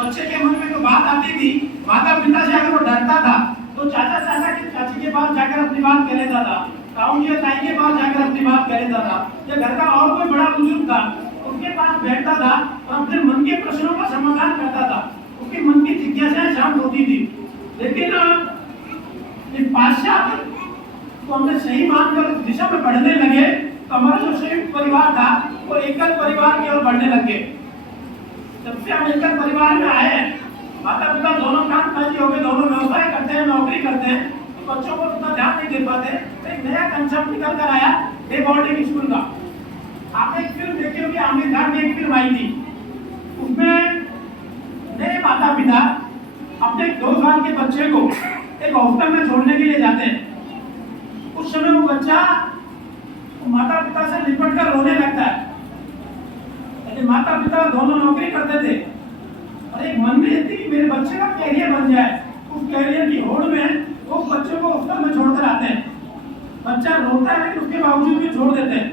बच्चे के मन में तो बात आती थी, माता पिता से अगर वो डरता था तो चाचा चाचा के चाची के पास जाकर अपनी बात कह लेता था, ताऊ जी ताई के पास जाकर अपनी बात कह लेता था, या घर का और कोई बड़ा बुजुर्ग था उनके पास बैठता था और अपने मन के प्रश्नों का समाधान करता था, उसके मन की जिज्ञासाएं शांत होती थी। लेकिन इस पाश्चात्य को हमने सही मानकर उस दिशा में बढ़ने लगे तो हमारा जो संयुक्त परिवार था वो एकल परिवार की ओर बढ़ने लगे। जब से हम एकल परिवार में आए, माता पिता दोनों काम काजी हो गए, दोनों व्यवसाय करते हैं, नौकरी करते हैं, तो बच्चों को उतना ध्यान नहीं दे पाते। एक नया कंसेप्ट निकल कर आया डे बोर्डिंग स्कूल का। आपने एक फिल्म देखी होगी, आमिर खान की एक फिल्म आई थी, उसमें नए माता पिता अपने 2 साल के बच्चे को एक हॉस्टल में छोड़ने के लिए जाते हैं। उस समय वो बच्चा माता पिता से लिपट कर रोने लगता है, लेकिन माता पिता दोनों नौकरी करते थे और एक मन में थी कि मेरे बच्चे का कैरियर बन जाए। उस कैरियर की होड़ में वो बच्चे को हॉस्टल में छोड़कर आते हैं। बच्चा रोता है लेकिन उसके बावजूद भी छोड़ देते हैं।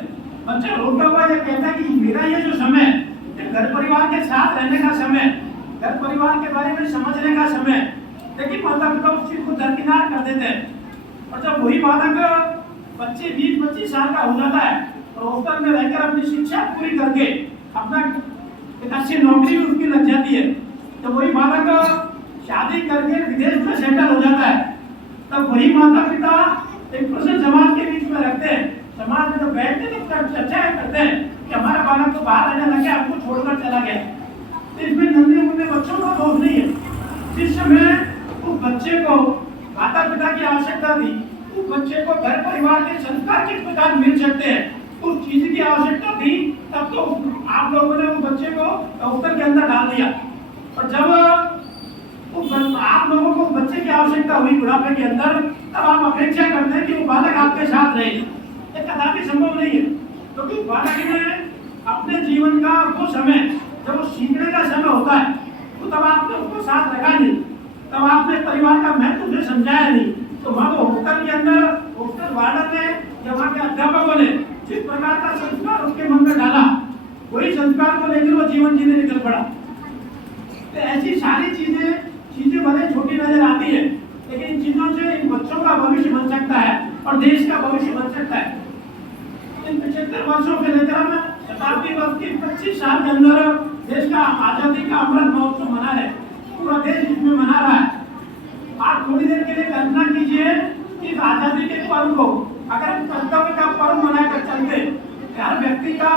बच्चा रोता हुआ ये कहता है कि मेरा ये जो समय है, घर परिवार के साथ रहने का समय, घर परिवार के बारे में समझने का समय, लेकिन माता पिता उस चीज को दरकिनार कर देते हैं। और जब वही बालक बच्चे 20-25 साल का हो जाता है और हॉस्टल में रहकर अपनी शिक्षा पूरी करके अपना एक अच्छी नौकरी भी उसकी लग जाती है, तो वही बालक शादी करके विदेश में सेटल हो जाता है, तब वही माता पिता एक प्रश्न समाज के बीच में रखते हैं। समाज में तो बैठते तो चर्चा करते हैं कि हमारा बालक तो बाहर रहने लगे, आपको छोड़कर चला गया। तो इसमें नन्हे मुन्ने बच्चों का दोष नहीं है। जिस समय उस बच्चे को माता पिता की आवश्यकता थी, उस बच्चे को घर परिवार के संस्कार किस प्रकार मिल सकते हैं, उस चीज की आवश्यकता थी, तब तो आप लोगों ने उस बच्चे को हॉस्टल के अंदर डाल दिया। और जब आप लोगों को बच्चे की आवश्यकता हुई बुढ़ापे के अंदर, तब आप अपेक्षा करते हैं कि वो बालक आपके साथ रहे। ये कदापि संभव नहीं है, क्योंकि तो बालक ने अपने जीवन का वो समय जब वो सीखने का समय होता है, तो तब आपने उसको साथ रखा नहीं, तब आपने परिवार का महत्व उसे समझाया नहीं। तो वहाँ वो हॉस्टल के अंदर हॉस्टल वार्डन ने या वहाँ के अध्यापकों ने जिस प्रकार का संस्कार उसके मन में डाला, वही संस्कार को लेकर वो जीवन जीने निकल पड़ा। तो ऐसी सारी चीजें भले छोटी नजर आती है, लेकिन इन चीजों से इन बच्चों का भविष्य बन सकता है और देश का भविष्य बन सकता है। इन 75 वर्षों के लेकर हम शताब्दी वर्ष के 25 साल के अंदर देश का आजादी का अमृत महोत्सव मना है, पूरा देश इसमें मना रहा है। आप थोड़ी देर के लिए कल्पना कीजिए कि इस आजादी के पर्व को अगर हम कर्तव्य का पर्व मनाकर चलते, हर व्यक्ति का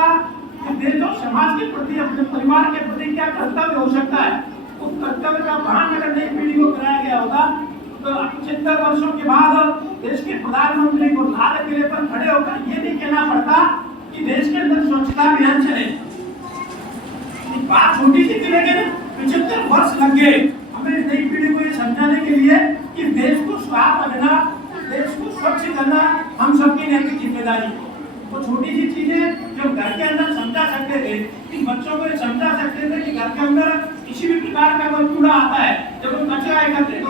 देश और समाज के प्रति, अपने परिवार के प्रति क्या कर्तव्य हो सकता है, उस कर्तव्य का भान अगर नई पीढ़ी को कराया गया होगा, तो 75 वर्षों के बाद देश के प्रधानमंत्री को लाल किले पर खड़े होकर ये नहीं कहना पड़ता कि देश के अंदर स्वच्छता अभियान चले। बात छोटी सी थी, लेकिन 75 वर्ष लग गए हमें नई पीढ़ी को ये समझाने के लिए कि देश को साफ रखना, देश को स्वच्छ करना हम सबकी नैतिक जिम्मेदारी। वो छोटी सी चीजें जो घर के अंदर समझा सकते थे, कि बच्चों को समझा सकते थे कि घर के अंदर किसी भी प्रकार का कोई कूड़ा आता है, जब वो कचरा एकत्रित